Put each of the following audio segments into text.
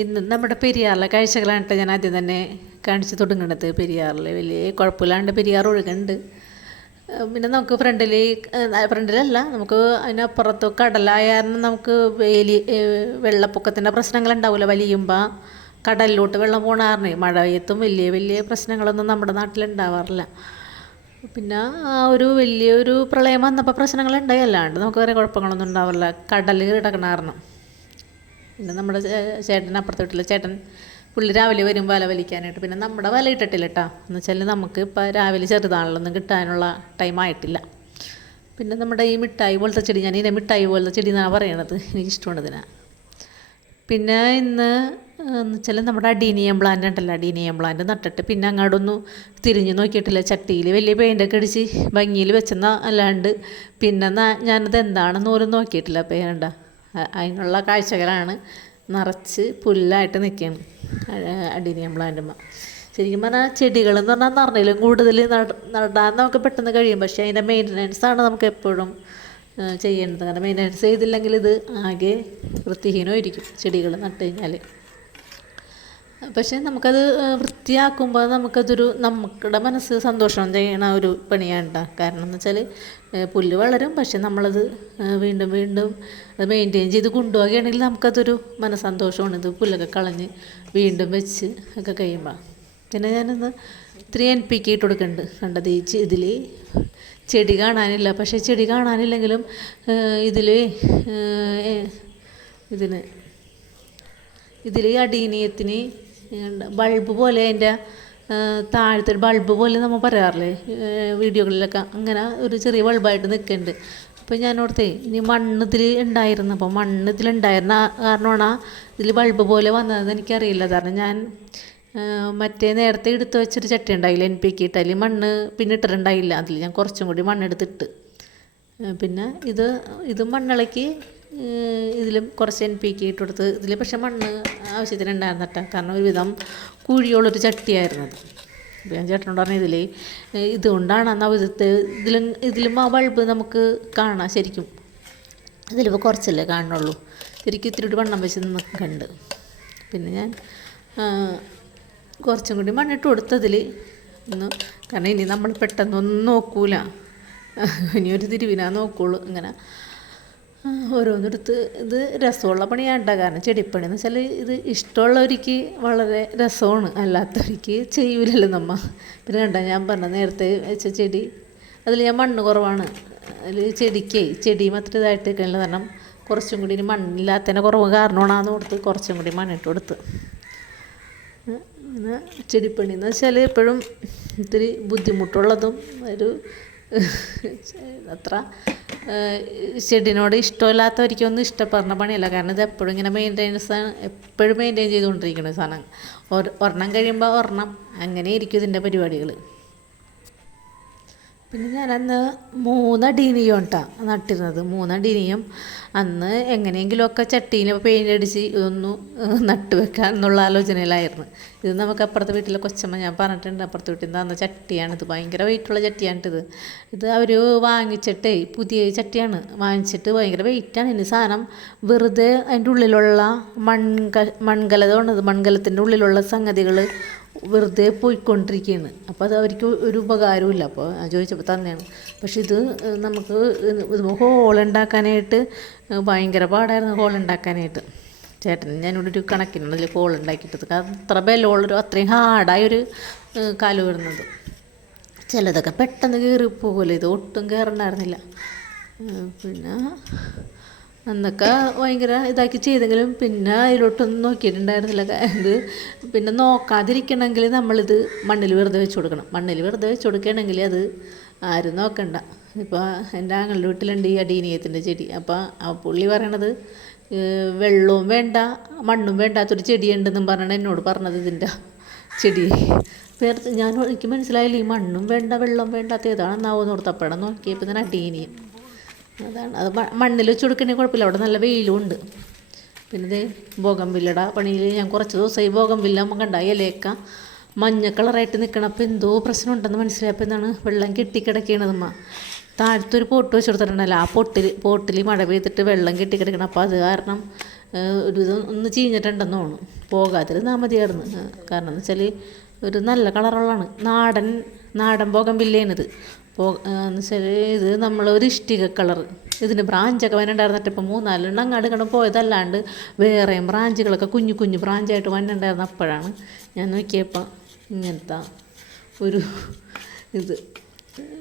ഇന്ന് നമ്മുടെ പെരിയാറിലെ കാഴ്ചകളാണ് ഞാൻ ആദ്യം തന്നെ കാണിച്ചു തുടങ്ങണത്. പെരിയാറിൽ വലിയ കുഴപ്പമില്ലാണ്ട് പെരിയാർ ഒഴുകുന്നുണ്ട്. പിന്നെ നമുക്ക് ഫ്രണ്ടിൽ ഫ്രണ്ടിലല്ല നമുക്ക് അതിനപ്പുറത്ത് കടലായ കാരണം നമുക്ക് വേലി വെള്ളപ്പൊക്കത്തിന്റെ പ്രശ്നങ്ങളുണ്ടാവില്ല വലിയുമ്പോൾ കടലിലോട്ട് വെള്ളം പോണ കാരണം മഴ പെയ്യത്തും വലിയ വലിയ പ്രശ്നങ്ങളൊന്നും നമ്മുടെ നാട്ടിലുണ്ടാവാറില്ല. പിന്നെ ആ ഒരു വലിയൊരു പ്രളയം വന്നപ്പോൾ പ്രശ്നങ്ങളുണ്ടായി. അല്ലാണ്ട് നമുക്ക് വേറെ കുഴപ്പങ്ങളൊന്നും ഉണ്ടാവില്ല. കടൽ കിടക്കണ കാരണം. പിന്നെ നമ്മുടെ ചേട്ടൻ അപ്പുറത്തെ വീട്ടിലെ ചേട്ടൻ പുള്ളി രാവിലെ വരും വല വലിക്കാനായിട്ട്. പിന്നെ നമ്മുടെ വല ഇട്ടിട്ടില്ല കേട്ടോ എന്ന് വെച്ചാൽ നമുക്ക് ഇപ്പോൾ രാവിലെ ചെറുതാണല്ലൊന്നും കിട്ടാനുള്ള ടൈം ആയിട്ടില്ല. പിന്നെ നമ്മുടെ ഈ മിഠായി പോലത്തെ ചെടി ഞാൻ ഇതിനെ മിഠായി പോലത്തെ ചെടി എന്നാണ് പറയണത്? എനിക്കിഷ്ടമാണ് ഇതിനെ പിന്നെ ഇന്ന് എന്ന് വെച്ചാൽ നമ്മുടെ അഡീനിയം പ്ലാന്റ് ഉണ്ടല്ലോ അഡീനിയം പ്ലാന്റ് നട്ടിട്ട് പിന്നെ അങ്ങോട്ടൊന്നും തിരിഞ്ഞു നോക്കിയിട്ടില്ല. ചട്ടിയിൽ വലിയ പെയിന്റൊക്കെ അടിച്ച് ഭംഗിയിൽ വെച്ചെന്ന അല്ലാണ്ട് പിന്നെ ഞാനത് എന്താണെന്ന് പോലും നോക്കിയിട്ടില്ല. അപ്പോൾ അതിനുള്ള കാഴ്ചകളാണ് നിറച്ച് പുല്ലായിട്ട് നിൽക്കുകയാണ് അഡീനിയം പ്ലാന്റുമ്മ ശരിക്കും പറഞ്ഞാൽ ചെടികൾ എന്ന് പറഞ്ഞാൽ നിറഞ്ഞിലും കൂടുതൽ നട് നടാൻ നമുക്ക് പെട്ടെന്ന് കഴിയും. പക്ഷേ അതിന്റെ മെയിന്റനൻസ് ആണ് നമുക്ക് എപ്പോഴും ചെയ്യേണ്ടത്. കാരണം മെയിന്റനൻസ് ചെയ്തില്ലെങ്കിൽ ഇത് ആകെ വൃത്തിഹീനമായിരിക്കും ചെടികൾ നട്ട് കഴിഞ്ഞാൽ പക്ഷേ നമുക്കത് വൃത്തിയാക്കുമ്പോൾ നമുക്കതൊരു നമ്മുടെ മനസ്സ് സന്തോഷം ചെയ്യണ ഒരു പണിയാണ് കേട്ടോ കാരണം എന്ന് വെച്ചാൽ പുല്ല് വളരും പക്ഷെ നമ്മളത് വീണ്ടും വീണ്ടും അത് മെയിന്റെയിൻ ചെയ്ത് കൊണ്ടുപോവുകയാണെങ്കിൽ നമുക്കതൊരു മനസ്സന്തോഷമാണ്. ഇത് പുല്ലൊക്കെ കളഞ്ഞ് വീണ്ടും വെച്ച് ഒക്കെ കഴിയുമ്പോൾ പിന്നെ ഞാനിന്ന് ഇത്തിരി എൻ പി കെ ഇട്ട് കൊടുക്കുന്നുണ്ട് കണ്ടത് ഈ ഇതിൽ ചെടി കാണാനില്ല. പക്ഷേ ചെടി കാണാനില്ലെങ്കിലും ഇതിൽ ഇതിന് ഇതിൽ അടീനിയത്തിന് ബൾബ് പോലെ അതിന്റെ താഴത്തെ ഒരു ബൾബ് പോലെ നമ്മൾ പറയാറില്ലേ? വീഡിയോകളിലൊക്കെ അങ്ങനെ ഒരു ചെറിയ ബൾബായിട്ട് നിൽക്കുന്നുണ്ട്. അപ്പോൾ ഞാൻ ഓർത്തേ ഇനി മണ്ണ് ഇതിൽ ഉണ്ടായിരുന്നു. അപ്പോൾ മണ്ണ് ഇതിലുണ്ടായിരുന്ന കാരണമാണ് ഇതിൽ ബൾബ് പോലെ വന്നതെന്ന് എനിക്കറിയില്ല. കാരണം ഞാൻ മറ്റേ നേരത്തെ എടുത്ത് വെച്ചൊരു ചട്ടി ഉണ്ടായില്ല എൻ പി ഇട്ട് അതിൽ മണ്ണ് പിന്നെ ഇട്ടിട്ടുണ്ടായില്ല. അതിൽ ഞാൻ കുറച്ചും കൂടി മണ്ണെടുത്തിട്ട്. പിന്നെ ഇത് ഇത് മണ്ണിളക്കി ഇതിലും കുറച്ച് എൻ പി കെ ഇട്ട് കൊടുത്ത് ഇതിൽ പക്ഷെ മണ്ണ് ആവശ്യത്തിന് ഉണ്ടായിരുന്നു കേട്ടോ കാരണം ഒരുവിധം കുഴിയുള്ളൊരു ചട്ടിയായിരുന്നത് അപ്പോൾ ഞാൻ ചേട്ടനോട് പറഞ്ഞു ഇതിൽ ഇതുകൊണ്ടാണ് എന്നാൽ ഇതിലത്തെ ഇതിലും ഇതിലും ആ ബൾബ് നമുക്ക് കാണാം ശരിക്കും. ഇതിലിപ്പോൾ കുറച്ചല്ലേ കാണുള്ളൂ ശരിക്കും ഇത്തിരി വണ്ണം വെച്ച് നിൽക്കുന്നുണ്ട്. പിന്നെ ഞാൻ കുറച്ചും കൂടി മണ്ണിട്ട് കൊടുത്തതിൽ ഒന്ന് കാരണം ഇനി നമ്മൾ പെട്ടെന്നൊന്നും നോക്കൂല. ഇനി ഒരു തിരുവിനാ നോക്കുള്ളൂ ഇങ്ങനെ. ഓരോന്നെടുത്ത് ഇത് രസമുള്ള പണിയാണ് കേട്ടോ കാരണം ചെടിപ്പണി എന്ന് വെച്ചാൽ ഇത് ഇഷ്ടമുള്ളവർക്ക് വളരെ രസമാണ്. അല്ലാത്തവർക്ക് ചെയ്യൂലല്ലോ നമ്മ. പിന്നെ കണ്ട ഞാൻ പറഞ്ഞ നേരത്തെ വെച്ച ചെടി അതിൽ ഞാൻ മണ്ണ് കുറവാണ്. അതിൽ ചെടിക്ക് ചെടി മാത്രം ഇതായിട്ട് കഴിഞ്ഞാൽ കാരണം കുറച്ചും കൂടി മണ്ണില്ലാത്തതിനെ കുറവ് കാരണമാണെന്ന് കൊടുത്ത് കുറച്ചും കൂടി മണ്ണിട്ട് കൊടുത്ത്. പിന്നെ ചെടിപ്പണി എന്ന് വെച്ചാൽ എപ്പോഴും ഇത്തിരി ബുദ്ധിമുട്ടുള്ളതും ഒരു അത്ര ഏഹ്, ഇഷ്ടമില്ലാത്തവർക്കും ഒന്നും ഇഷ്ടപ്പെടുന്ന പണിയല്ല. കാരണം ഇത് എപ്പോഴും ഇങ്ങനെ മെയിന്റെയിൻസ് ആണ് എപ്പോഴും മെയിന്റെയിൻ ചെയ്തുകൊണ്ടിരിക്കുന്ന സാധനം ഒര- ഒരെണ്ണം കഴിയുമ്പോൾ ഒരെണ്ണം. അങ്ങനെ ഇരിക്കും ഇതിന്റെ പരിപാടികൾ പിന്നെ ഞാനന്ന് മൂന്നടീനിയം കേട്ടോ നട്ടിരുന്നത്. മൂന്നടീനിയം അന്ന് എങ്ങനെയെങ്കിലുമൊക്കെ ചട്ടിയിൽ പെയിന്റ് അടിച്ച് ഇതൊന്നു നട്ടുവെക്കാം നട്ട് വെക്കാം എന്നുള്ള ആലോചനയിലായിരുന്നു. ഇത് നമുക്ക് അപ്പുറത്തെ വീട്ടിലെ കൊച്ചമ്മ ഞാൻ പറഞ്ഞിട്ടുണ്ട്. അപ്പുറത്തെ വീട്ടിൽ നിന്ന് തന്ന ചട്ടിയാണിത് ഭയങ്കര വെയിറ്റുള്ള ചട്ടിയാണിത് ഇത്. അവർ വാങ്ങിച്ചിട്ട് പുതിയ ചട്ടിയാണ്. വാങ്ങിച്ചിട്ട് ഭയങ്കര വെയിറ്റാണ് ഇനി സാധനം വെറുതെ അതിന്റെ ഉള്ളിലുള്ള മൺക മൺകലതാണ് ഇത് മൺകലത്തിന്റെ ഉള്ളിലുള്ള സംഗതികൾ വെറുതെ പോയിക്കൊണ്ടിരിക്കുകയാണ് അപ്പോൾ അത് അവർക്ക് ഒരു ഉപകാരമില്ല അപ്പോൾ ഞാൻ ചോദിച്ചപ്പോൾ തന്നെയാണ്. പക്ഷെ ഇത് നമുക്ക് ഹോളുണ്ടാക്കാനായിട്ട് ഭയങ്കര പാടായിരുന്നു ഹോൾ ഉണ്ടാക്കാനായിട്ട് ചേട്ടൻ ഞാനിവിടെ ഒരു കണക്കിനാണ് ഹോൾ ഉണ്ടാക്കിയിട്ടത് കാരണം അത്ര ബലമുള്ളൊരു അത്രയും ഹാർഡായൊരു കാൽ വരുന്നത്. ചിലതൊക്കെ പെട്ടെന്ന് കയറി പോകുമല്ലോ ഇത് ഒട്ടും കയറണ്ടായിരുന്നില്ല പിന്നെ അന്നൊക്കെ ഭയങ്കര ഇതാക്കി ചെയ്തെങ്കിലും പിന്നെ അതിലോട്ടൊന്നും നോക്കിയിട്ടുണ്ടായിരുന്നില്ല. ഇത് പിന്നെ നോക്കാതിരിക്കണമെങ്കിൽ നമ്മളിത് മണ്ണിൽ വെറുതെ വെച്ച് കൊടുക്കണം. മണ്ണിൽ വെറുതെ വെച്ച് കൊടുക്കുകയാണെങ്കിൽ അത് ആരും നോക്കണ്ട. ഇപ്പോൾ എന്റെ ആങ്ങളുടെ വീട്ടിലുണ്ട് ഈ അടീനിയത്തിന്റെ ചെടി. അപ്പോൾ ആ പുള്ളി പറയണത് വെള്ളവും വേണ്ട മണ്ണും വേണ്ടാത്തൊരു ചെടിയുണ്ടെന്നും പറഞ്ഞാണ് എന്നോട് പറഞ്ഞത് ഇതിന്റെ ചെടി. ഞാൻ എനിക്ക് മനസ്സിലായില്ല ഈ മണ്ണും വേണ്ട വെള്ളം വേണ്ടാത്ത ഏതാണെന്നാവും? ഓർത്തപ്പഴം നോക്കിയപ്പോൾ ഞാൻ അടീനിയം അതാണ്. അത് മണ്ണിൽ വെച്ച് കൊടുക്കണമെങ്കിൽ കുഴപ്പമില്ല. അവിടെ നല്ല വെയിലും ഉണ്ട് പിന്നെ ഇത് ബോഗംവില്ലയുടെ പണിയിൽ ഞാൻ കുറച്ച് ദിവസമായി ബോഗംവില്ല കണ്ട ഇലയൊക്കെ മഞ്ഞ കളറായിട്ട് നിൽക്കണം എന്തോ പ്രശ്നം ഉണ്ടെന്ന് മനസ്സിലായപ്പോൾ എന്താണ്? വെള്ളം കെട്ടിക്കിടക്കണതമ്മ താഴത്തൊരു പോട്ട് വെച്ച് കൊടുത്തിട്ടുണ്ടല്ലോ. ആ പൊട്ടിൽ പോട്ടിൽ മഴ പെയ്തിട്ട് വെള്ളം കെട്ടിക്കിടക്കണം. അപ്പോൾ അത് കാരണം ഒരു ഇത് ഒന്ന് ചീഞ്ഞിട്ടുണ്ടെന്ന് തോന്നുന്നു. പോകാതിരുന്നാൽ മതിയായിരുന്നു. കാരണം എന്ന് വെച്ചാൽ ഒരു നല്ല കളറുള്ളതാണ്. നാടൻ നാടൻ ബോഗൻവില്ലയാണിത് പോ ഇത് നമ്മൾ ഒരു ഇഷ്ടിക കളർ ഇതിന് ബ്രാഞ്ചൊക്കെ വന്നിട്ടുണ്ടായിരുന്നിട്ട് ഇപ്പം മൂന്നാലെണ്ണം അങ്ങാട് കണ്ട് പോയതല്ലാണ്ട് വേറെയും ബ്രാഞ്ചുകളൊക്കെ കുഞ്ഞു കുഞ്ഞു ബ്രാഞ്ചായിട്ട് വന്നിട്ടുണ്ടായിരുന്നു അപ്പോഴാണ് ഞാൻ നോക്കിയപ്പോൾ ഇങ്ങനത്തെ ഒരു ഇത്.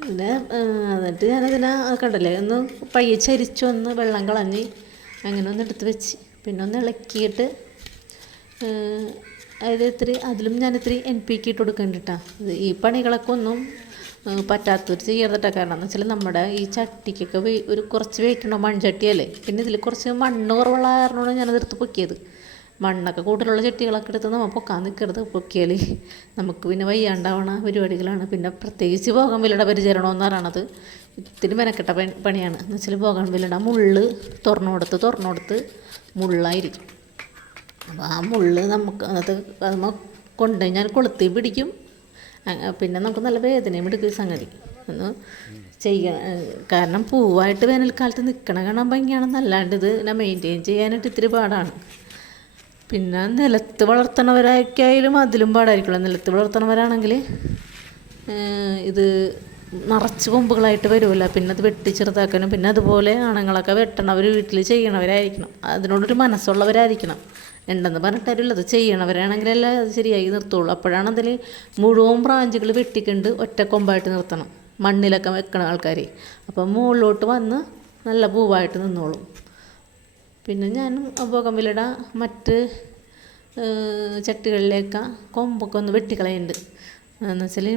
പിന്നെ എന്നിട്ട് ഞാനതിനെ കണ്ടല്ലേ ഒന്ന് പയ്യെ ചരിച്ചൊന്ന് വെള്ളം കളഞ്ഞ് അങ്ങനെ ഒന്ന് എടുത്ത് വെച്ച്. പിന്നെ ഒന്ന് ഇളക്കിയിട്ട് അതിൽ ഇത്തിരി അതിലും ഞാൻ ഇത്തിരി എൻ പി കിട്ട് കൊടുക്കണ്ടിട്ടാ. ഈ പണികളൊക്കെ ഒന്നും ആ, പറ്റാത്തവർ കാരണം എന്ന് വെച്ചാൽ നമ്മുടെ ഈ ചട്ടിക്കൊക്കെ ഒരു കുറച്ച് വെയിറ്റ് മൺചട്ടിയല്ലേ പിന്നെ ഇതിൽ കുറച്ച് മണ്ണ് കുറവുള്ള കാരണമാണ് ഞാനത് എടുത്ത് പൊക്കിയത്. മണ്ണൊക്കെ കൂടുതലുള്ള ചട്ടികളൊക്കെ എടുത്ത് നമ്മൾ പൊക്കാൻ നിൽക്കരുത് പൊക്കിയാൽ നമുക്ക് പിന്നെ വയ്യാണ്ടാവണ പരിപാടികളാണ്. പിന്നെ പ്രത്യേകിച്ച് പോകാൻ വിലയുടെ പരിചരണമെന്ന് പറയണത് ഇത്തിരി മെനക്കെട്ട പണി പണിയാണ്. എന്ന് വെച്ചാൽ പോകാൻ വിലയുടെ മുള്ള് തുറന്നു കൊടുത്ത് തുറന്നു കൊടുത്ത് മുള്ളായിരിക്കും. അപ്പോൾ ആ മുള്ള് നമുക്ക് അത് നമ്മൾ ഞാൻ കൊളുത്തി പിടിക്കും. പിന്നെ നമുക്ക് നല്ല വേദനയും എടുക്കും സംഗതി. ഒന്ന് ചെയ്യുക കാരണം പൂവായിട്ട് വേനൽക്കാലത്ത് നിൽക്കണ കാണാൻ ഭംഗിയാണെന്നല്ലാണ്ട് ഇത് ഞാൻ മെയിന്റെയിൻ ചെയ്യാനായിട്ട് ഇത്തിരി പാടാണ്. പിന്നെ നിലത്ത് വളർത്തണവരായിരിക്കായാലും അതിലും പാടായിരിക്കുമല്ലോ നിലത്ത് വളർത്തണവരാണെങ്കിൽ ഇത് നിറച്ച് കൊമ്പുകളായിട്ട് വരുമല്ലോ. പിന്നെ അത് വെട്ടി ചെറുതാക്കാനും പിന്നെ അതുപോലെ ആണുങ്ങളൊക്കെ വെട്ടണവർ വീട്ടിൽ ചെയ്യണവരായിരിക്കണം. അതിനോടൊരു മനസ്സുള്ളവരായിരിക്കണം. ഉണ്ടെന്ന് പറഞ്ഞിട്ടാരില്ല അത് ചെയ്യണവരാണെങ്കിലല്ലേ അത് ശരിയായി നിർത്തുള്ളൂ അപ്പോഴാണ് അതിൽ മുഴുവൻ ബ്രാഞ്ചുകൾ വെട്ടിക്കൊണ്ട് ഒറ്റ കൊമ്പായിട്ട് നിർത്തണം. മണ്ണിലൊക്കെ വെക്കണ ആൾക്കാർ അപ്പം മുകളിലോട്ട് വന്ന് നല്ല പൂവായിട്ട് നിന്നോളും. പിന്നെ ഞാൻ ബോഗംവില്ലയുടെ മറ്റ് ചട്ടികളിലേക്ക് കൊമ്പൊക്കെ ഒന്ന് വെട്ടിക്കളയുന്നുണ്ട് എന്ന് വെച്ചാൽ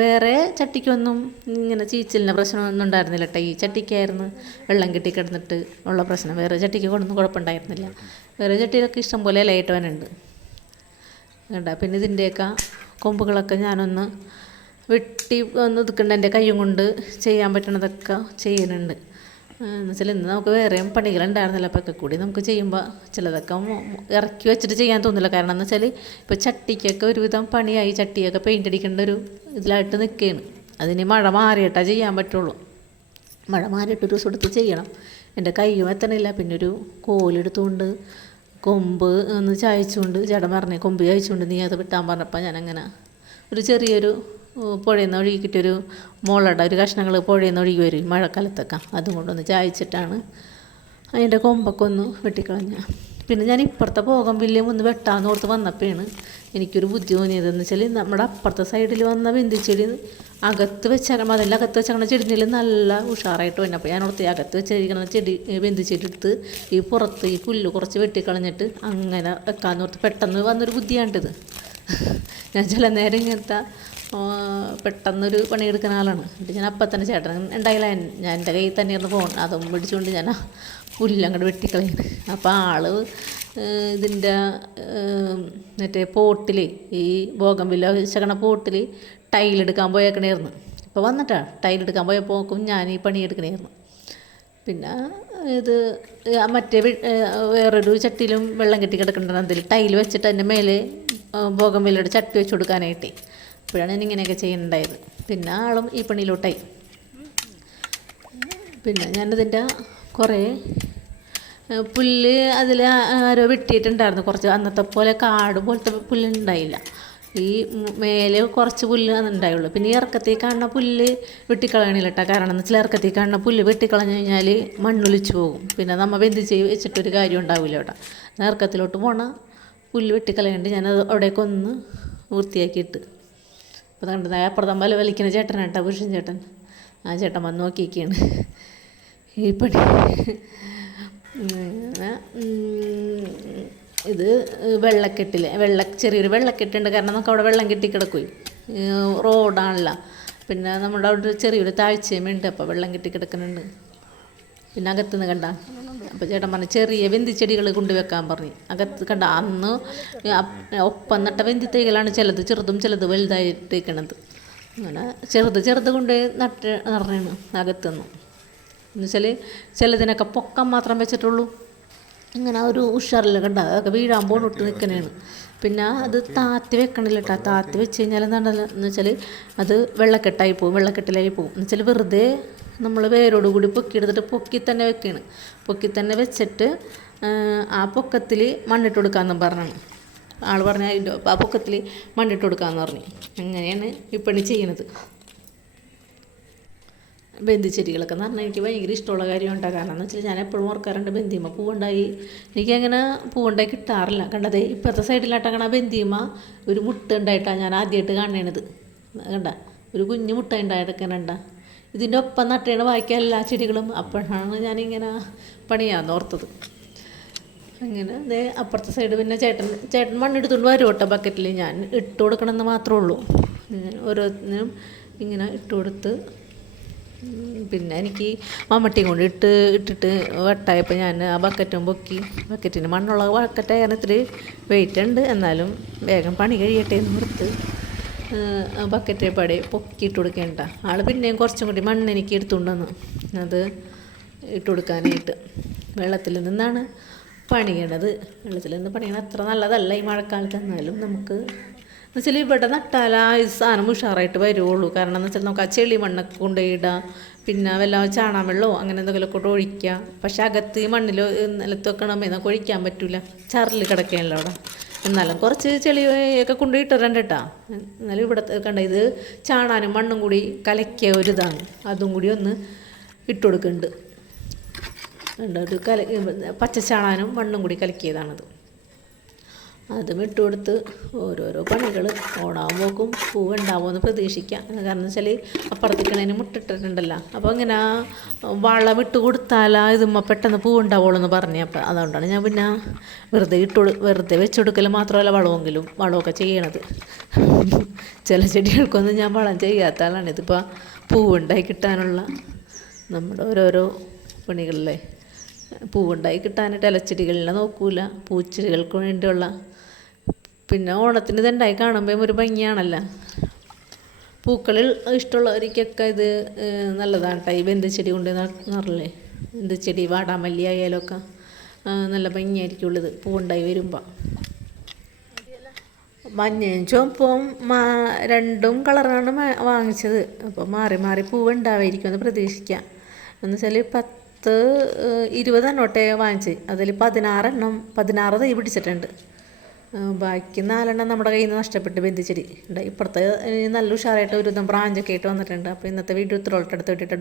വേറെ ചട്ടിക്കൊന്നും ഇങ്ങനെ ചീച്ചിലിന്റെ പ്രശ്നമൊന്നും ഉണ്ടായിരുന്നില്ല കേട്ടോ ഈ ചട്ടിക്കായിരുന്നു വെള്ളം കിട്ടി കിടന്നിട്ട് ഉള്ള പ്രശ്നം. വേറെ ചട്ടിക്ക് കൊണ്ടൊന്നും കുഴപ്പമുണ്ടായിരുന്നില്ല. വേറെ ചട്ടിയിലൊക്കെ ഇഷ്ടം പോലെ ഇലയിട്ട് വനുണ്ട് കണ്ട? പിന്നെ ഇതിന്റെയൊക്കെ കൊമ്പുകളൊക്കെ ഞാനൊന്ന് വെട്ടി ഒന്ന് ഒതുക്കണ്ട എന്റെ കൈയും കൊണ്ട് ചെയ്യാൻ പറ്റണതൊക്കെ ചെയ്യുന്നുണ്ട്. എന്ന് വെച്ചാൽ ഇന്ന് നമുക്ക് വേറെയും പണികളുണ്ടായിരുന്നില്ല. അപ്പോൾ ഒക്കെ കൂടി നമുക്ക് ചെയ്യുമ്പോൾ ചിലതൊക്കെ ഇറക്കി വെച്ചിട്ട് ചെയ്യാൻ തോന്നില്ല കാരണം എന്ന് വെച്ചാൽ ഇപ്പോൾ ചട്ടിക്കൊക്കെ ഒരുവിധം പണിയായി. ചട്ടിയൊക്കെ പെയിന്റ് അടിക്കേണ്ട ഒരു ഇതിലായിട്ട് നിൽക്കുകയാണ് അതിന് മഴ മാറിയിട്ടാ ചെയ്യാൻ പറ്റുള്ളൂ. മഴ മാറിയിട്ട് ഒരു ദിവസം എടുത്ത് ചെയ്യണം. എന്റെ കയ്യും എത്തണില്ല. പിന്നെ ഒരു കോലെടുത്തുകൊണ്ട് കൊമ്പ് ഒന്ന് ചായച്ചുകൊണ്ട് ചേട്ടൻ പറഞ്ഞേ കൊമ്പ് ചായച്ചുകൊണ്ട് നീ അത് വിട്ടാൻ പറഞ്ഞപ്പോൾ ഞാനങ്ങനെ ഒരു ചെറിയൊരു പുഴയിൽ നിന്ന് ഒഴുകി കിട്ടിയൊരു മുളയുടെ ഒരു കഷ്ണങ്ങൾ പുഴയിൽ നിന്ന് ഒഴുകി വരും മഴക്കാലത്തൊക്കെ. അതും കൊണ്ടൊന്ന് ചായച്ചിട്ടാണ് അതിന്റെ കൊമ്പൊക്കെ ഒന്ന് വെട്ടിക്കളഞ്ഞ. പിന്നെ ഞാൻ ഇപ്പുറത്തെ പോകാൻ വലിയ ഒന്ന് വെട്ടാന്ന് ഓർത്ത് വന്നപ്പോഴാണ് എനിക്കൊരു ബുദ്ധി തോന്നിയതെന്ന് വെച്ചാൽ നമ്മുടെ അപ്പുറത്തെ സൈഡിൽ വന്ന ബന്ധിച്ചെടി അകത്ത് വെച്ചാൽ അതിൽ അകത്ത് വെച്ചേക്കണ ചെടിയിൽ നല്ല ഉഷാറായിട്ട് വന്നു അപ്പോൾ ഞാൻ അകത്ത് വെച്ചിരിക്കണ ചെടി വെന്തിച്ചെടുത്ത് ഈ പുറത്ത് ഈ പുല്ല് കുറച്ച് വെട്ടിക്കളഞ്ഞിട്ട് അങ്ങനെ വെക്കാമെന്ന് ഓർത്ത് പെട്ടെന്ന് വന്നൊരു ബുദ്ധിയാണിത് ഞാൻ ചില നേരം ഇങ്ങനത്തെ പെട്ടെന്നൊരു പണിയെടുക്കുന്ന ആളാണ്. എന്നിട്ട് ഞാൻ അപ്പം തന്നെ ചേട്ടൻ ഉണ്ടായില്ല. ഞാൻ എന്റെ കയ്യിൽ തന്നെയായിരുന്നു ഫോൺ. അതും പിടിച്ചുകൊണ്ട് ഞാൻ പുല്ലങ്ങോട്ട് വെട്ടിക്കളയുന്നു അപ്പോൾ ഏഹ്, ഇതിന്റെ മറ്റേ പോട്ടിൽ ഈ ബോഗംവില്ല വെച്ചക്കണ പോട്ടിൽ ടൈലെടുക്കാൻ പോയേക്കണായിരുന്നു ഇപ്പോൾ വന്നിട്ടാ ടൈലെടുക്കാൻ പോയപ്പോൾ ഞാൻ ഈ പണിയെടുക്കണായിരുന്നു പിന്നെ ഇത് മറ്റേ വേറൊരു ചട്ടിയിലും വെള്ളം കെട്ടി കിടക്കേണ്ടത് അതിൽ ടൈൽ വെച്ചിട്ട് അതിന്റെ മേലെ ബോഗംവില്ലയുടെ ചട്ടി വെച്ച് കൊടുക്കാനായിട്ട്. അപ്പോഴാണ് ഞാൻ ഇങ്ങനെയൊക്കെ ചെയ്യുന്നുണ്ടായത് പിന്നെ ആളും ഈ പണിയിലോട്ടായി. പിന്നെ ഞാനതിന്റെ കുറേ പുല്ല് അതിൽ ആരോ വെട്ടിയിട്ടുണ്ടായിരുന്നു കുറച്ച്. അന്നത്തെ പോലെ കാട് പോലത്തെ പുല്ലുണ്ടായില്ല. ഈ മേലെ കുറച്ച് പുല്ല് ഉണ്ടായുള്ളൂ പിന്നെ ഈ ഇറക്കത്തിൽ കാണുന്ന പുല്ല് വെട്ടിക്കളയണില്ല കേട്ടോ കാരണം എന്ന് വെച്ചാൽ ഇറക്കത്തിൽ കാണുന്ന പുല്ല് വെട്ടിക്കളഞ്ഞു കഴിഞ്ഞാൽ മണ്ണൊലിച്ച് പോകും. പിന്നെ നമ്മൾ ബന്ധിച്ച് വെച്ചിട്ടൊരു കാര്യം ഉണ്ടാവില്ല കേട്ടോ. ഇറക്കത്തിലോട്ട് പോണ പുല്ല് വെട്ടിക്കളയണ്ട്. ഞാനത് അവിടേക്ക് ഒന്ന് വൃത്തിയാക്കിയിട്ട്. അപ്പോൾ കണ്ടത് അപ്പുറത്തം വല വലിക്കുന്ന ചേട്ടനാട്ടോ പുരുഷൻ ചേട്ടൻ. ആ ചേട്ടൻ വന്ന് നോക്കിയിരിക്കുകയാണ് ഈ പണി. ഇത് വെള്ളക്കെട്ടിൽ വെള്ള ചെറിയൊരു വെള്ളക്കെട്ടുണ്ട്. കാരണം നമുക്ക് അവിടെ വെള്ളം കെട്ടി കിടക്കുമേ റോഡാണല്ലോ. പിന്നെ നമ്മുടെ അവിടെ ചെറിയൊരു താഴ്ചയുമുണ്ട്. അപ്പോൾ വെള്ളം കെട്ടി കിടക്കുന്നുണ്ട് പിന്നെ അകത്തുനിന്ന് കണ്ട അപ്പോൾ ചേട്ടൻ പറഞ്ഞു ചെറിയ വെന്തിച്ചെടികൾ കൊണ്ടുവെക്കാൻ പറഞ്ഞു. അകത്ത് കണ്ട അന്ന് ഒപ്പം നട്ട വെന്തി തൈകളാണ് ചിലത് ചെറുതും ചിലത് വലുതായിട്ടിരിക്കണത് അങ്ങനെ ചെറുത് ചെറുത് കൊണ്ട് നട്ട് നിറഞ്ഞാണ് അകത്തുനിന്ന്. എന്നുവെച്ചാൽ ചിലതിനൊക്കെ പൊക്കം മാത്രം വെച്ചിട്ടുള്ളൂ. ഇങ്ങനെ ഒരു ഉഷാറില്ല കണ്ട അതൊക്കെ വീഴാൻ പോണിട്ട് നിൽക്കണേണ് പിന്നെ അത് താത്തി വെക്കണില്ല കേട്ടോ താത്തി വെച്ച് കഴിഞ്ഞാൽ എന്താണല്ലോ എന്ന് വെച്ചാൽ അത് വെള്ളക്കെട്ടായി പോകും വെള്ളക്കെട്ടിലായി പോകും എന്ന് വെച്ചാൽ വെറുതെ നമ്മൾ വേരോട് കൂടി പൊക്കിയെടുത്തിട്ട് പൊക്കി തന്നെ വെക്കുകയാണ് പൊക്കി തന്നെ വെച്ചിട്ട് ആ, പൊക്കത്തിൽ മണ്ണിട്ട് കൊടുക്കാമെന്നും പറഞ്ഞു ആൾ പറഞ്ഞ ആ പൊക്കത്തിൽ മണ്ണിട്ട് കൊടുക്കാമെന്ന് പറഞ്ഞു. അങ്ങനെയാണ് ഈ പണി ബന്ധിച്ചെടികളൊക്കെ എന്ന് പറഞ്ഞാൽ എനിക്ക് ഭയങ്കര ഇഷ്ടമുള്ള കാര്യമുണ്ടാകും കാരണം എന്ന് വെച്ചാൽ ഞാൻ എപ്പോഴും ഓർക്കാറുണ്ട് ബന്ധിമ പൂവുണ്ടായി. എനിക്കങ്ങനെ പൂവുണ്ടായി കിട്ടാറില്ല. കണ്ടതേ ഇപ്പോഴത്തെ സൈഡിലാട്ടങ്ങനെ ബന്ധിമ ഒരു മുട്ട ഉണ്ടായിട്ടാണ് ഞാൻ ആദ്യമായിട്ട് കാണണത് കണ്ട? ഒരു കുഞ്ഞു മുട്ട ഉണ്ടായിട്ടൊക്കെയുണ്ട ഇതിന്റെ ഒപ്പം നട്ടേണ് ബാക്കി എല്ലാ ചെടികളും അപ്പോഴാണ് ഞാനിങ്ങനെ പണിയാന്ന് ഓർത്തത്. അങ്ങനെ ദേ അപ്പുറത്തെ സൈഡ് പിന്നെ ചേട്ടൻ ചേട്ടൻ മണ്ണെടുത്തുകൊണ്ട് വരും കേട്ടോ ബക്കറ്റിൽ ഞാൻ ഇട്ട് കൊടുക്കണമെന്ന് മാത്രമേ ഉള്ളൂ. ഓരോന്നിനും ഇങ്ങനെ ഇട്ട് കൊടുത്ത് പിന്നെ എനിക്ക് മമ്മട്ടി കൊണ്ട് ഇട്ട് ഇട്ടിട്ട് വട്ടായപ്പോൾ ഞാൻ ആ ബക്കറ്റും പൊക്കി. ബക്കറ്റിന് മണ്ണുള്ള ബക്കറ്റായാണ് ഇത്തിരി വെയിറ്റ് ഉണ്ട്. എന്നാലും വേഗം പണി കഴിയട്ടെ എന്ന് ഓർത്ത് ബക്കറ്റ് പടി പൊക്കിയിട്ട് കൊടുക്കേണ്ട ആൾ പിന്നെയും കുറച്ചും കൂടി മണ്ണ് എനിക്ക് എടുത്തുകൊണ്ട് വന്നു അത് ഇട്ട് കൊടുക്കാനായിട്ട് വെള്ളത്തിൽ നിന്നാണ് പണിയണത്. വെള്ളത്തിൽ നിന്ന് പണിയണത് അത്ര നല്ലതല്ല ഈ മഴക്കാലത്ത്. എന്നാലും നമുക്ക് എന്നുവെച്ചാൽ ഇവിടെ നട്ടാൽ ആ സാധനം ഉഷാറായിട്ട് വരുള്ളൂ കാരണം എന്ന് വെച്ചാൽ നമുക്ക് ആ ചെളി മണ്ണൊക്കെ കൊണ്ടുപോയിടാം. പിന്നെ വല്ല ചാണാൻ വെള്ളമോ അങ്ങനെ എന്തെങ്കിലുമൊക്കെ കൊണ്ട് ഒഴിക്കുക പക്ഷെ അകത്ത് മണ്ണിൽ നിലത്ത് നിലത്തൊക്കെ നമുക്ക് ഒഴിക്കാൻ പറ്റില്ല ചറിൽ കിടക്കുകയല്ലോ അവിടെ. എന്നാലും കുറച്ച് ചെളിയൊക്കെ കൊണ്ടുപോയിട്ടുണ്ട് കേട്ടോ. എന്നാലും ഇവിടെ കണ്ട ഇത് ചാണാനും മണ്ണും കൂടി കലക്കിയ ഒരു ഇതാണ്. അതും കൂടി ഒന്ന് ഇട്ട് കൊടുക്കുന്നുണ്ട്. ഉണ്ട് ഒരു കല പച്ച ചാണാനും മണ്ണും കൂടി കലക്കിയതാണത്. അതും ഇട്ട് കൊടുത്ത് ഓരോരോ പണികൾ ഓണാകുമ്പോക്കും പൂവ് ഉണ്ടാവുമെന്ന് പ്രതീക്ഷിക്കാം. കാരണം വെച്ചാൽ അപ്പുറത്തേക്കണേന് മുട്ടിട്ടിട്ടുണ്ടല്ലോ. അപ്പോൾ ഇങ്ങനെ വളം ഇട്ട് കൊടുത്താലാ ഇതുമ്മ പെട്ടെന്ന് പൂവ് ഉണ്ടാവുള്ളൂ എന്ന് പറഞ്ഞു. അപ്പോൾ അതുകൊണ്ടാണ് ഞാൻ പിന്നെ വെറുതെ ഇട്ട് വെറുതെ വെച്ച് കൊടുക്കൽ മാത്രമല്ല വളമെങ്കിലും വളമൊക്കെ ചെയ്യണത്. ചില ചെടികൾക്കൊന്നും ഞാൻ വളം ചെയ്യാത്ത ആളാണ്. ഇതിപ്പോൾ പൂവുണ്ടായി കിട്ടാനുള്ള നമ്മുടെ ഓരോരോ പണികളിലെ പൂവുണ്ടായി കിട്ടാനായിട്ട് ഇലച്ചെടികളിലെ നോക്കൂല. പൂച്ചെടികൾക്ക് വേണ്ടിയുള്ള പിന്നെ ഓണത്തിന് ഇതുണ്ടായി കാണുമ്പോൾ ഒരു ഭംഗിയാണല്ലോ. പൂക്കളിൽ ഇഷ്ടമുള്ളവർക്കൊക്കെ ഇത് നല്ലതാണ് കേട്ടോ ഈ ബന്ധുച്ചെടി കൊണ്ട് നടറില്ലേ ബന്ധുച്ചെടി വാടാമല്ലി ആയാലും ഒക്കെ നല്ല ഭംഗിയായിരിക്കും ഉള്ളത് പൂവുണ്ടായി വരുമ്പോൾ മഞ്ഞയും ചുവപ്പും മാ രണ്ടും കളറാണ് വാങ്ങിച്ചത്. അപ്പോൾ മാറി മാറി പൂവ് ഉണ്ടാവായിരിക്കും എന്ന് പ്രതീക്ഷിക്കാം. എന്ന് വെച്ചാൽ പത്ത് ഇരുപതെണ്ണോട്ടെ വാങ്ങിച്ച് അതിൽ പതിനാറെണ്ണം പതിനാറ് തൈ പിടിച്ചിട്ടുണ്ട്. ബാക്കി നാലെണ്ണം നമ്മുടെ കയ്യിൽ നിന്ന് നഷ്ടപ്പെട്ട് ബന്ധിച്ചെടി ഇപ്പുറത്ത് നല്ല ഉഷാറായിട്ട് ഒരു ബ്രാഞ്ചൊക്കെ ആയിട്ട് വന്നിട്ടുണ്ട്. അപ്പോൾ ഇന്നത്തെ വീഡിയോ ഇത്ര അടുത്ത് വിട്ടിട്ടുണ്ട്